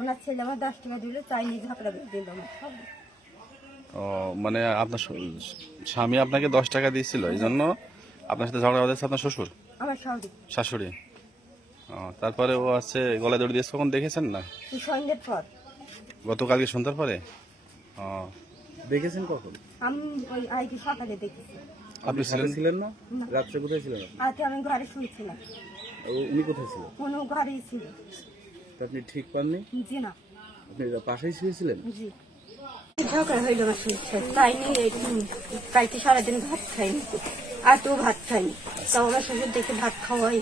ওনার ছেলে আমার 10 টাকা দিল, চাইনি ঝগড়া দিল। ও মানে আপনার স্বামী আপনাকে 10 টাকা দিয়েছিল, এই জন্য আপনার সাথে ঝগড়া বাঁধেছে আপনার শ্বশুর? আমার শাশুড়ি। তারপরে ও আছে গলায় দড়ি দিয়েছে, কখন দেখেছেন না? সন্ধ্যের পর, গতকালকে সন্ধ্যার পরে। দেখেছেন কখন? আমি ওই আজকে সকালে দেখেছি। আপনি ছিলেন না? রাত্রে কোথায় ছিলেন? আজকে আমি ঘরে শুয়েছিলাম। উনি কোথায় ছিলেন? কোনো ঘরেই ছিল। আপনি ঠিক পাননি? জি না। আপনি পাশেই শুয়েছিলেন? জি। ঝগড়া হইল আমার শুনছে, তাই নিয়ে কালকে সারাদিন ভাত খাইনি, আর তো ভাত খাইনি, তাও আমার শ্বশুর দেখে ভাত খাওয়াই